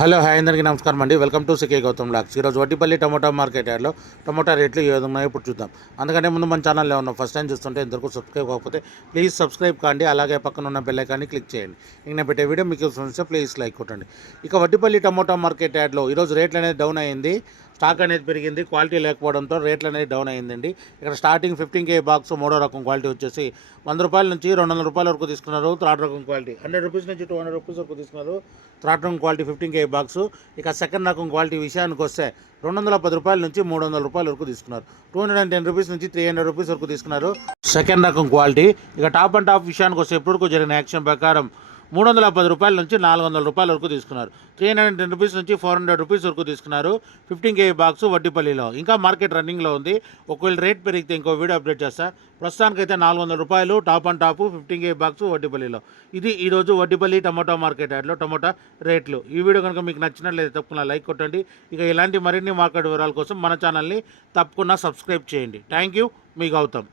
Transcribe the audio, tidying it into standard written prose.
Hello hi అందరికీ నమస్కారం అండి. వెల్కమ్ టు సికే గౌతమ్ లాక్స్. ఈరోజు వడ్డిపల్లి టమోటా మార్కెట్ యార్డ్లో టమోటా రేట్లు ఏ విధంగా ఉన్నాయో ఇప్పుడు చూద్దాం. అందుకంటే ముందు మన ఛానల్లో ఉన్న ఫస్ట్ టైం చూస్తుంటే ఇంతవరకు సబ్స్క్రైబ్ కాకపోతే ప్లీజ్ సబ్స్క్రైబ్ కాండి. అలాగే పక్కన ఉన్న బెల్ ఐకాన్ని క్లిక్ చేయండి. ఇంక నేను పెట్టే వీడియో మీకు చూస్తే ప్లీజ్ లైక్ కొట్టండి. ఇక వడ్డిపల్లి టమోటా మార్కెట్ యార్డ్లో ఈరోజు రేట్లు అనేది డౌన్ అయింది. స్టాక్ అనేది పెరిగింది, క్వాలిటీ లేకపోవడంతో రేట్లు అనేది డౌన్ అయిందండి. ఇక్కడ స్టార్టింగ్ 15K బాక్స్ మూడో రకం క్వాలిటీ వచ్చేసి 100 రూపాయల నుంచి 200 రూపాయల వరకు తీసుకున్నారు. థర్డ్ రకం క్వాలిటీ 100 రూపీస్ నుంచి 200 రూపీస్ వరకు తీసుకున్నారు. థర్డ్ రకం క్వాలిటీ 15K బాక్స్. ఇక సెకండ్ రకం క్వాలిటీ విషయానికి వస్తే 210 రూపాయల నుంచి 300 రూపాయల వరకు తీసుకున్నారు. 210 రూపీస్ నుంచి 300 రూపీస్ వరకు తీసుకున్నారు సెకండ్ రకం క్వాలిటీ. ఇక టాప్ అండ్ టాప్ విషయానికి వస్తే ఇప్పటివరకు జరిగిన యాక్షన్ ప్రకారం 310 రూపాయల నుంచి 400 రూపాయల వరకు తీసుకున్నారు. 310 రూపీస్ నుంచి 400 రూపీస్ వరకు తీసుకున్నారు 15K బాక్స్ వడ్డిపల్లిలో. ఇంకా మార్కెట్ రన్నింగ్లో ఉంది. ఒకవేళ రేట్ పెరిగితే ఇంకో వీడియో అప్డేట్ చేస్తా. ప్రస్తుతానికైతే 400 రూపాయలు top and top 15K box వడ్డిపల్లిలో. ఇది ఈరోజు వడ్డిపల్లి టమోటా మార్కెట్ యార్డ్లో టమోటా రేట్లు. ఈ వీడియో కనుక మీకు నచ్చినట్లయితే తప్పకుండా లైక్ కొట్టండి. ఇక ఇలాంటి మరిన్ని మార్కెట్ వివరాల కోసం మన ఛానల్ని తప్పకుండా సబ్స్క్రైబ్ చేయండి. థ్యాంక్ యూ, మీ గౌతమ్.